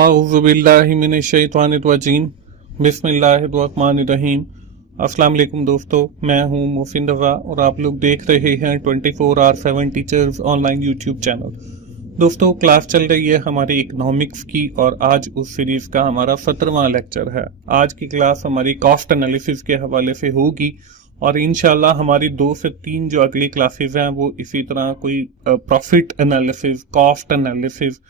औज़ुबिल्लाहिमिनश्शैतानिर्रजीम बिस्मिल्लाहिर्रहमानिर्रहीम। अस्सलाम वालेकुम दोस्तों, मैं हूं मोहसिन रज़ा और आप लोग देख रहे हैं 24/7 टीचर्स ऑनलाइन यूट्यूब चैनल। दोस्तों, क्लास चल रही है हमारी इकोनॉमिक्स की और आज उस सीरीज का हमारा 17वां लेक्चर है। आज की क्लास हमारी कॉस्ट एनालिसिस के हवाले से होगी और इंशाल्लाह हमारी 2 से 3 जो अगली क्लासेस हैं वो इसी तरह कोई प्रॉफिट एनालिसिस, कॉस्ट एनालिसिस,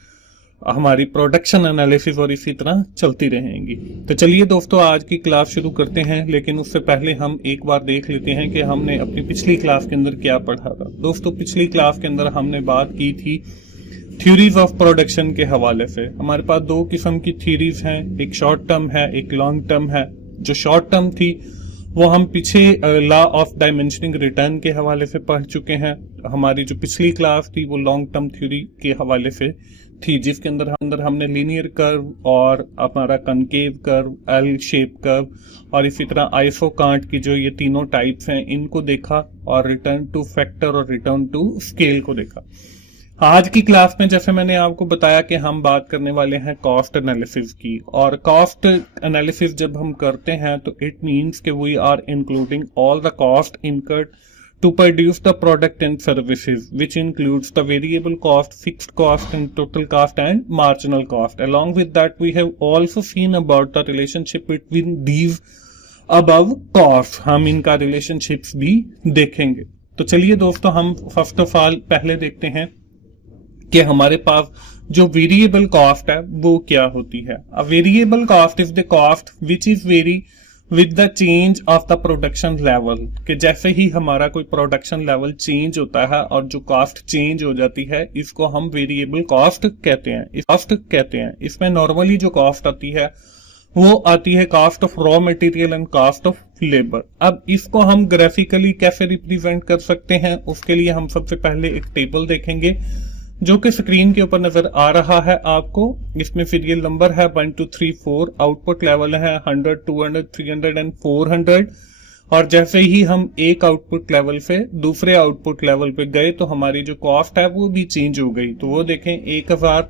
हमारी प्रोडक्शन एनालिसिस और इसी तरह चलती रहेंगी। तो चलिए दोस्तों, आज की क्लास शुरू करते हैं, लेकिन उससे पहले हम एक बार देख लेते हैं कि हमने अपनी पिछली क्लास के अंदर क्या पढ़ा था। दोस्तों, पिछली क्लास के अंदर हमने बात की थी थ्योरीज ऑफ प्रोडक्शन के हवाले से। हमारे पास 2 किस्म की थ्योरीज हैं, एक शॉर्ट टर्म है, एक लॉन्ग टर्म है। जो शॉर्ट टर्म थी वो हम पीछे लॉ ऑफ डायमेंशनिंग रिटर्न के हवाले से पढ़ चुके हैं। हमारी जो पिछली क्लास थी वो लॉन्ग टर्म थ्योरी के हवाले से थी, जिसके अंदर हमने लीनियर कर्व और हमारा concave curve, L shape curve और इसी तरह आइसो कांट की जो ये तीनों टाइप्स हैं इनको देखा और रिटर्न टू फैक्टर और रिटर्न टू स्केल को देखा। आज की क्लास में जैसे मैंने आपको बताया कि हम बात करने वाले हैं कॉस्ट एनालिसिस की, और कॉस्ट एनालिसिस जब हम करते हैं तो इट मींस कि we are including all the cost incurred to produce the product and services, which includes the variable cost, fixed cost and total cost and marginal cost. Along with that, we have also seen about the relationship between these above costs. हम इनका relationships भी देखेंगे। तो चलिए दोस्तों, हम first of all पहले देखते हैं कि हमारे पास जो वेरिएबल कॉस्ट है वो क्या होती है। A variable cost is the cost which is vary with the change of the production level, कि जैसे ही हमारा कोई प्रोडक्शन लेवल चेंज होता है और जो कॉस्ट चेंज हो जाती है, इसको हम वेरिएबल कॉस्ट कहते हैं। इसमें नॉर्मली जो कॉस्ट आती है वो आती है cost of raw material and cost of labour. अब इसको हम ग्राफिकली कैसे रिप्रेजेंट कर सकते हैं, उसके लिए हम सबसे पहले एक टेबल देखेंगे जो कि स्क्रीन के ऊपर नजर आ रहा है आपको। इसमें सीरियल नंबर है 1 2 3 4, आउटपुट लेवल है 100, 200, 300 एंड 400। और जैसे ही हम एक आउटपुट लेवल से दूसरे आउटपुट लेवल पे गए तो हमारी जो कॉस्ट है वो भी चेंज हो गई। तो वो देखें 1000,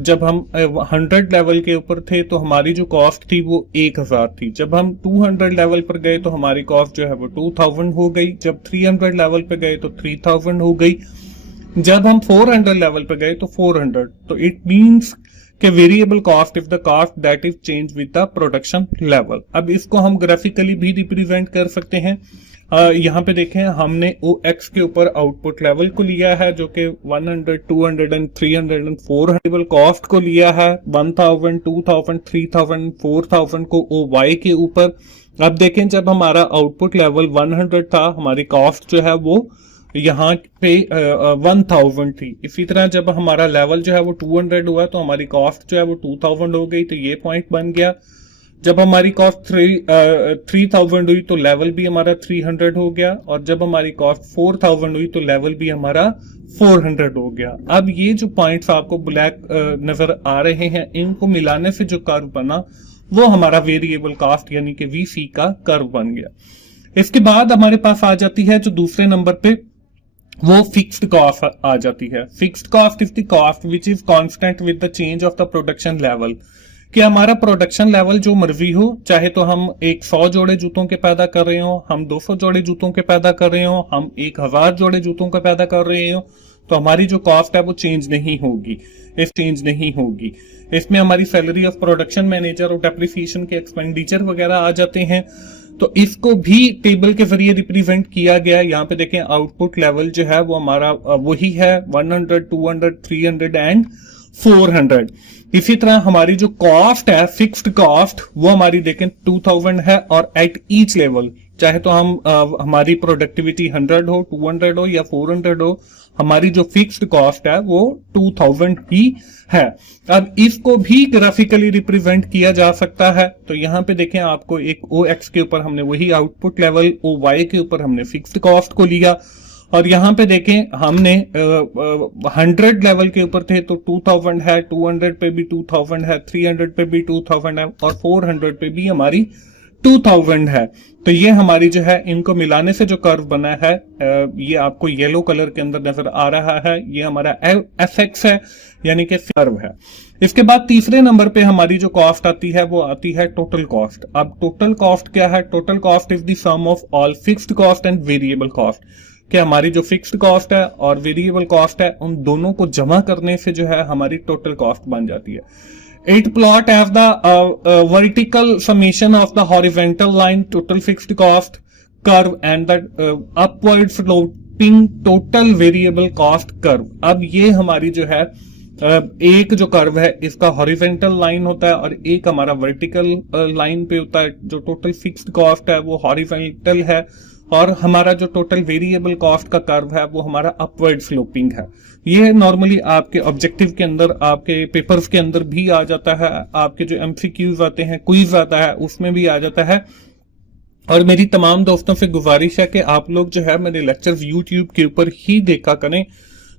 जब हम 100 लेवल के ऊपर थे तो हमारी जो कॉस्ट थी वो 1000 थी। जब हम 200 लेवल पर गए तो हमारी कॉस्ट जो है वो 2000 हो गई। जब 300 लेवल पे गए तो 3000 हो गई। जब हम 400 लेवल पे गए तो 400। तो इट मींस कि variable cost is the cost that is change with the production level. अब इसको हम ग्राफिकली भी रिप्रेजेंट कर सकते हैं। यहाँ पे देखें, हमने OX के ऊपर आउटपुट लेवल को लिया है जो कि 100, 200 एंड 300 एंड 400 कॉस्ट को लिया है 1000, 2000, 3000, 4000 को OY के ऊपर। अब देखें, जब हमारा आउटपुट लेवल 100 था, हमारी कॉस्ट जो है वो यहाँ पे 1000 थी। इसी तरह जब हमारा लेवल जो है वो 200 हुआ तो हमारी कॉस्ट जो है वो 2000 हो गई। तो ये पॉइंट बन गया। जब हमारी कॉस्ट 3000 हुई तो लेवल भी हमारा 300 हो गया, और जब हमारी कॉस्ट 4000 हुई तो लेवल भी हमारा 400 हो गया। अब ये जो पॉइंट्स आपको ब्लैक नजर आ रहे हैं, इनको मिलाने से जो कर्व बना वो हमारा वेरिएबल कॉस्ट यानी कि VC का कर्व बन गया। इसके बाद हमारे पास आ जाती है जो दूसरे नंबर पे वो फिक्स्ड कॉस्ट आ जाती है। Fixed cost is the cost which is constant with the change of the production level, कि हमारा प्रोडक्शन लेवल जो मर्जी हो, चाहे तो हम 100 जोड़े जूतों के पैदा कर रहे हो, हम 200 जोड़े जूतों के पैदा कर रहे हो, हम 1000 जोड़े जूतों का पैदा कर रहे हो, तो हमारी जो कॉस्ट है वो चेंज नहीं होगी। इसमें हमारी सैलरी ऑफ प्रोडक्शन मैनेजर और डेप्रिसिएशन के एक्सपेंडिचर वगैरह आ जाते हैं। तो इसको भी टेबल के जरिए रिप्रेजेंट किया गया। यहाँ पे देखें, आउटपुट लेवल जो है वो हमारा वही है 100, 200, 300 एंड 400। इसी तरह हमारी जो कॉस्ट है, फिक्स्ड कॉस्ट, वो हमारी देखें 2000 है, और एट ईच लेवल, चाहे तो हम हमारी प्रोडक्टिविटी 100 हो, 200 हो या 400 हो, हमारी जो फिक्स्ड कॉस्ट है वो 2000 ही है। अब इसको भी ग्राफिकली रिप्रेजेंट किया जा सकता है। तो यहाँ पे देखें, आपको एक OX के ऊपर हमने वही आउटपुट लेवल, OY के ऊपर हमने फिक्स्ड कॉस्ट को लिया, और यहाँ पे देखें हमने 100 लेवल के ऊपर थे तो 2000 है, 200 पे भी 2000 है, 300 पे भी 2000 है, और 400 पे भी हमारी 2000 है। तो ये हमारी जो है इनको मिलाने से जो कर्व बना है ये आपको येलो कलर के अंदर नजर आ रहा है, ये हमारा एफएक्स है यानी कि कर्व है। इसके बाद तीसरे नंबर पे हमारी जो कॉस्ट आती है वो आती है टोटल कॉस्ट। अब टोटल कॉस्ट क्या है? Total cost is the sum of all fixed cost and variable cost. कि हमारी जो फिक्स्ड कॉस्ट है और वेरिएबल कॉस्ट है उन दोनों को जमा करने से जो है हमारी टोटल कॉस्ट बन जाती है। It plot as the vertical summation of the horizontal line total fixed cost curve and the upward sloping total variable cost curve। अब ये हमारी जो है एक जो कर्व है इसका हॉरिजेंटल लाइन होता है और एक हमारा वर्टिकल लाइन पे होता है। जो टोटल फिक्स्ड कॉस्ट है वो हॉरिजेंटल है और हमारा जो टोटल वेरिएबल कॉस्ट का कर्व है वो हमारा अपवर्ड स्लोपिंग है। ये नॉर्मली आपके ऑब्जेक्टिव के अंदर, आपके पेपर्स के अंदर भी आ जाता है, आपके जो एमसीक्यूज आते हैं, क्विज आता है उसमें भी आ जाता है। और मेरी तमाम दोस्तों से गुजारिश है कि आप लोग जो है मेरे लेक्चर्स यूट्यूब के ऊपर ही देखा करें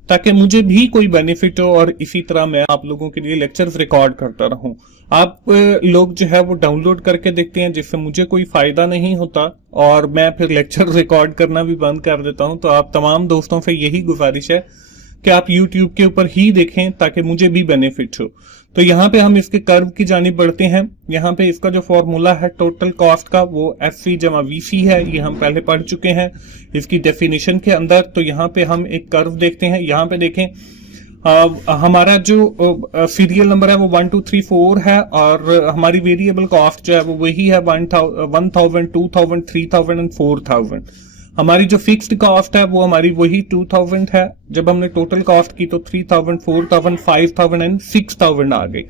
ताकि मुझे भी कोई बेनिफिट हो और इसी तरह मैं आप लोगों के लिए लेक्चर्स रिकॉर्ड करता रहूं। आप लोग जो है वो डाउनलोड करके देखते हैं जिससे मुझे कोई फायदा नहीं होता और मैं फिर लेक्चर रिकॉर्ड करना भी बंद कर देता हूं। तो आप तमाम दोस्तों से यही गुजारिश है कि आप YouTube के ऊपर ही देखें ताकि मुझे भी बेनिफिट हो। तो यहाँ पे हम इसके कर्व की जानिब बढ़ते हैं। यहाँ पे इसका जो फॉर्मूला है टोटल कॉस्ट का वो FC जमा VC है, ये हम पहले पढ़ चुके हैं इसकी डेफिनेशन के अंदर। तो यहाँ पे हम एक कर्व देखते हैं। यहाँ पे देखें हमारा जो सीरियल नंबर है वो 1 2 3 4 है और हमारी वेरिएबल कॉस्ट जो है वो वही है 1000 2000 3000 एंड 4000। हमारी जो फिक्स्ड कॉस्ट है वो हमारी वही 2000 है। जब हमने टोटल कॉस्ट की तो 3000 4000 5000 एंड 6000 आ गई।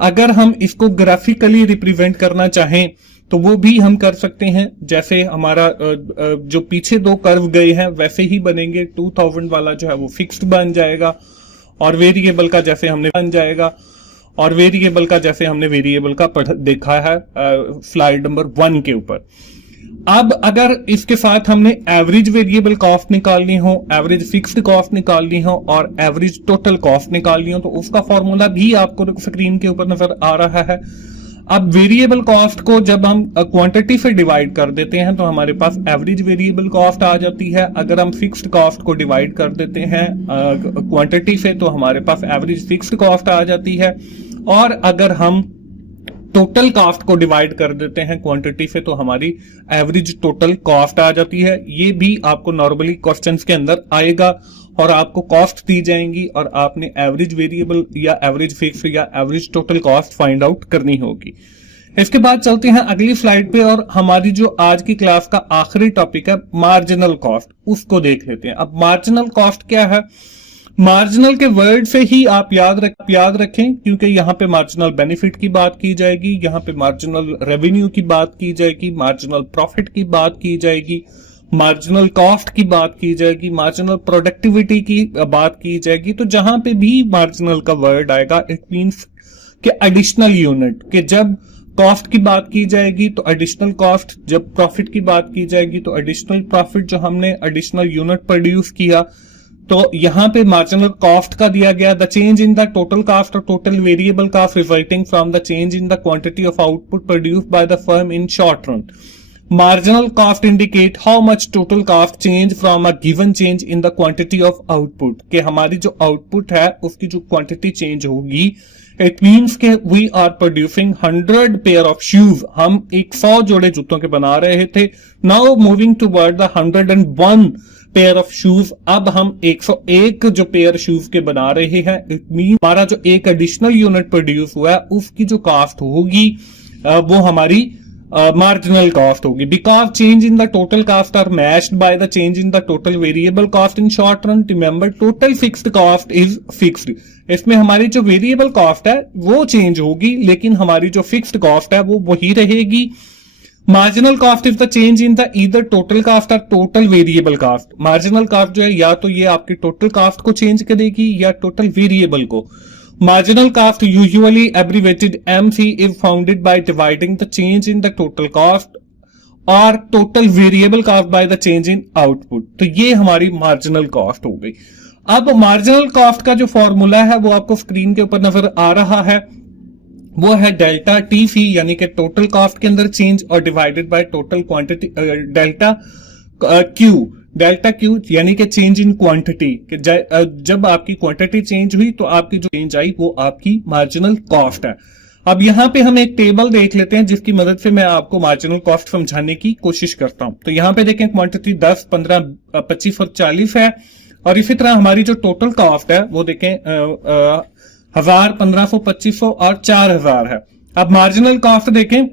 अगर हम इसको ग्राफिकली रिप्रेजेंट करना चाहें तो वो भी हम कर सकते हैं। जैसे हमारा जो पीछे दो कर्व गए हैं वैसे ही बनेंगे। 2000 वाला जो है वो फिक्स्ड बन जाएगा और वेरिएबल का जैसे हमने बन जाएगा और वेरिएबल का जैसे हमने वेरिएबल का देखा है स्लाइड नंबर 1 के ऊपर। अब अगर इसके साथ हमने एवरेज वेरिएबल कॉस्ट निकालनी हो, एवरेज फिक्स्ड कॉस्ट निकालनी हो और एवरेज टोटल कॉस्ट निकालनी हो तो उसका फॉर्मूला भी आपको स्क्रीन के ऊपर नजर आ रहा है। अब वेरिएबल कॉस्ट को जब हम क्वांटिटी से डिवाइड कर देते हैं तो हमारे पास एवरेज वेरिएबल कॉस्ट आ जाती है। अगर हम फिक्स्ड कॉस्ट को डिवाइड कर देते हैं क्वांटिटी से तो हमारे पास एवरेज फिक्स्ड कॉस्ट आ जाती है। और अगर हम टोटल कॉस्ट को डिवाइड कर देते हैं क्वांटिटी से तो हमारी एवरेज टोटल कॉस्ट आ जाती है। ये भी आपको नॉर्मली क्वेश्चंस के अंदर आएगा और आपको कॉस्ट दी जाएंगी और आपने एवरेज वेरिएबल या एवरेज फिक्स या average total cost find out करनी होगी। इसके बाद चलते हैं अगली स्लाइड पे और हमारी जो आज की क्लास का आखिरी टॉपिक है मार्जिनल कॉस्ट, उसको देख लेते हैं। अब मार्जिनल कॉस्ट क्या है? मार्जिनल के वर्ड से ही आप याद रखें क्योंकि यहाँ पे मार्जिनल बेनिफिट की बात की जाएगी, यहाँ पे मार्जिनल रेवेन्यू की बात की जाएगी, मार्जिनल प्रॉफिट की बात की जाएगी, मार्जिनल कॉस्ट की बात की जाएगी, मार्जिनल प्रोडक्टिविटी की बात की जाएगी। तो जहां पे भी मार्जिनल का वर्ड आएगा इट मींस कि एडिशनल यूनिट, कि जब कॉस्ट की बात की जाएगी तो एडिशनल कॉस्ट, जब प्रॉफिट की बात की जाएगी तो एडिशनल प्रॉफिट, जो हमने एडिशनल यूनिट प्रोड्यूस किया। तो यहाँ पे मार्जिनल कॉस्ट का दिया गया the change in the total cost और total variable cost resulting from the change in the quantity of output produced by the firm in short run. Marginal cost indicate how much total cost change from a given change in the quantity of output। कि हमारी जो output है उसकी जो quantity change होगी। It means के we are producing 100 pair of shoes, हम 100 जोड़े जूतों के बना रहे थे। Now moving toward the 101 pair of shoes, अब हम 101 जो पेयर शूज के बना रहे हैं। इट मीन हमारा जो एक एडिशनल यूनिट प्रोड्यूस हुआ है उसकी जो कॉस्ट होगी वो हमारी marginal cost होगी। Because change in the total cost are matched by the change in the total variable cost in short run, remember total fixed cost is fixed। इसमें हमारी जो वेरिएबल कॉस्ट है वो चेंज होगी लेकिन हमारी जो फिक्स्ड कॉस्ट है वो वही रहेगी। Marginal cost is the change in the either total cost और total variable cost. Marginal cost जो है या तो ये आपकी टोटल कॉस्ट को चेंज करेगी या टोटल वेरिएबल को। Marginal cost, usually abbreviated MC, is founded by dividing the change in the total cost or total variable cost by the change in output। तो ये हमारी marginal cost हो गई। अब marginal cost का जो फॉर्मूला है वो आपको स्क्रीन के ऊपर नजर आ रहा है। वो है डेल्टा टी फी, यानी कि टोटल कॉस्ट के अंदर चेंज और divided by total quantity, delta Q, delta Q यानी कि चेंज इन क्वांटिटी, जब आपकी क्वांटिटी चेंज हुई तो आपकी जो चेंज आई वो आपकी मार्जिनल कॉस्ट है। अब यहाँ पे हम एक टेबल देख लेते हैं जिसकी मदद से मैं आपको मार्जिनल कॉस्ट समझाने की कोशिश करता हूं। तो यहाँ पे देखें क्वांटिटी 10, 15, 25 और 40 है, और इसी तरह हमारी जो टोटल कॉस्ट है वो देखें 1000, 1500, 2500 और 4000 है। अब मार्जिनल कॉस्ट देखें,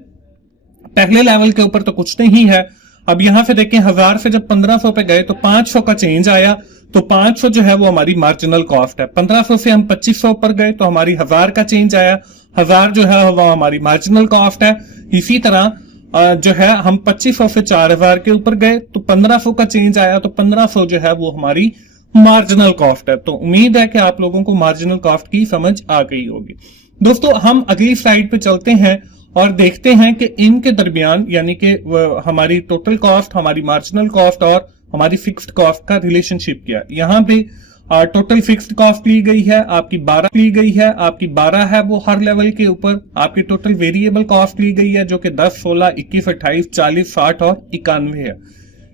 पहले लेवल के ऊपर तो कुछ नहीं है। अब यहां से देखें 1000 से जब 1500 पे गए तो 500 का चेंज आया, तो 500 जो है वो हमारी मार्जिनल कॉस्ट है। 1500 से हम 2500 पर गए तो हमारी 1000 का चेंज आया, 1000 जो है वो हमारी मार्जिनल कॉस्ट है। इसी तरह जो है हम 2500 से 4000 के ऊपर गए तो 1500 का चेंज आया, तो 1500 जो है वो हमारी मार्जिनल कॉस्ट है। तो उम्मीद है कि आप लोगों को मार्जिनल कॉस्ट की समझ आ गई होगी। दोस्तों हम अगली स्लाइड पे चलते हैं और देखते हैं कि इनके दरमियान यानी कि हमारी टोटल कॉस्ट, हमारी मार्जिनल कॉस्ट और हमारी फिक्स्ड कॉस्ट का रिलेशनशिप क्या है। यहाँ पे टोटल फिक्स्ड कॉस्ट ली गई है आपकी 12 ली गई है, आपकी 12 है वो हर लेवल के ऊपर। आपकी टोटल वेरिएबल कॉस्ट ली गई है जो कि 10, 16, 21, 28, 40, 60 और 91 है।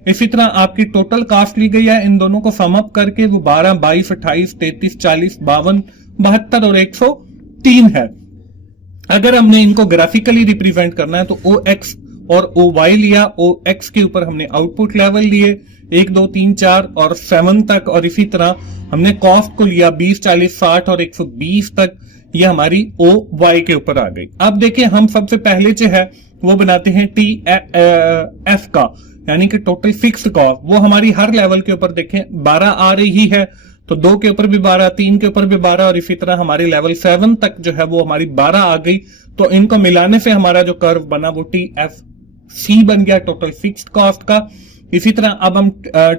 इसी तरह आपकी टोटल कॉस्ट ली गई है, इन दोनों को सम अप करके वो 12, 22, 28, 33, 40, 52, 72 और 103 है। अगर हमने इनको ग्राफिकली रिप्रेजेंट करना है तो ओ एक्स और ओ वाई लिया। ओ एक्स के ऊपर हमने आउटपुट लेवल लिए 1, 2, 3, 4 और 7 तक, और इसी तरह हमने कॉस्ट को लिया 20, 40, 60 और 120 तक। ये हमारी ओ वाई के ऊपर आ गई। अब देखिए हम सबसे पहले जो है वो बनाते हैं टी एफ का, यानी कि टोटल फिक्स्ड कॉस्ट। वो हमारी हर लेवल के ऊपर देखें 12 आ रही है, तो 2 के ऊपर भी 12, 3 के ऊपर भी 12 और इसी तरह हमारे लेवल 7 तक जो है वो हमारी 12 आ गई। तो इनको मिलाने से हमारा जो कर्व बना वो टी एफ सी बन गया, टोटल फिक्स्ड कॉस्ट का। इसी तरह अब हम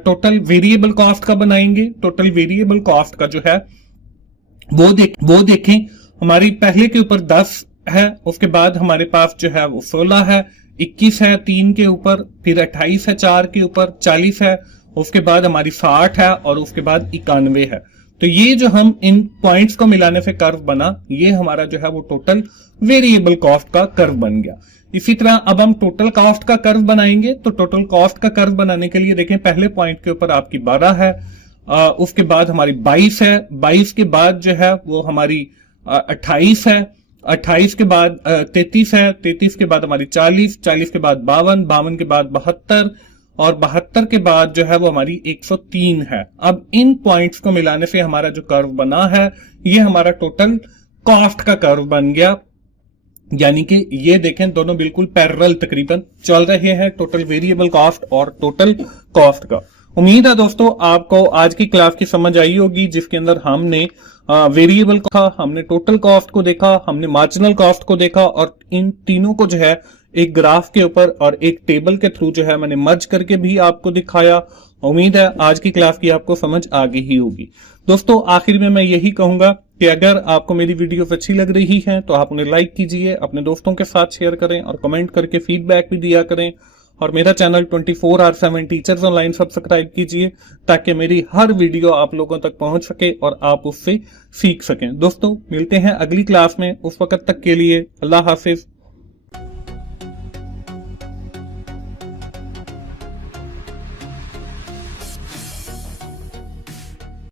टोटल वेरिएबल कॉस्ट का बनाएंगे। टोटल वेरिएबल कॉस्ट का जो है वो देखें हमारी पहले के ऊपर 10 है, उसके बाद हमारे पास जो है वो 16 है, 21 है 3 के ऊपर, फिर 28 है 4 के ऊपर, 40 है, उसके बाद हमारी 60 है और उसके बाद 91 है। तो ये जो हम इन पॉइंट्स को मिलाने से कर्व बना, ये हमारा जो है वो टोटल वेरिएबल कॉस्ट का कर्व बन गया। इसी तरह अब हम टोटल कॉस्ट का कर्व बनाएंगे। तो टोटल कॉस्ट का कर्व बनाने के लिए देखें पहले पॉइंट के ऊपर आपकी 12 है, उसके बाद हमारी 22 है, 22 के बाद जो है वो हमारी 28 है, 28 के बाद 33 है, 33 के बाद हमारी 40, 40 के बाद 52, 52 के बाद 72 और 72 के बाद जो है वो हमारी 103 है। अब इन पॉइंट्स को मिलाने से हमारा जो कर्व बना है ये हमारा टोटल कॉस्ट का कर्व बन गया, यानी कि ये देखें दोनों बिल्कुल पैरेलल तकरीबन चल रहे हैं, टोटल वेरिएबल कॉस्ट और टोटल कॉस्ट का। उम्मीद है दोस्तों आपको आज की क्लास की समझ आई होगी, जिसके अंदर हमने वेरिएबल का, हमने टोटल कॉस्ट को देखा, हमने मार्जिनल कॉस्ट को देखा और इन तीनों को जो है एक ग्राफ के ऊपर और एक टेबल के थ्रू जो है मैंने मर्ज करके भी आपको दिखाया। उम्मीद है आज की क्लास की आपको समझ आ गई ही होगी। दोस्तों आखिर में मैं यही कहूंगा कि अगर आपको मेरी वीडियो अच्छी लग रही है तो आप उन्हें लाइक कीजिए, अपने दोस्तों के साथ शेयर करें और कमेंट करके फीडबैक भी दिया करें, और मेरा चैनल 24/7 टीचर्स ऑनलाइन सब्सक्राइब कीजिए ताकि मेरी हर वीडियो आप लोगों तक पहुंच सके और आप उससे सीख सकें। दोस्तों मिलते हैं अगली क्लास में, उस वक्त तक के लिए अल्लाह हाफिज।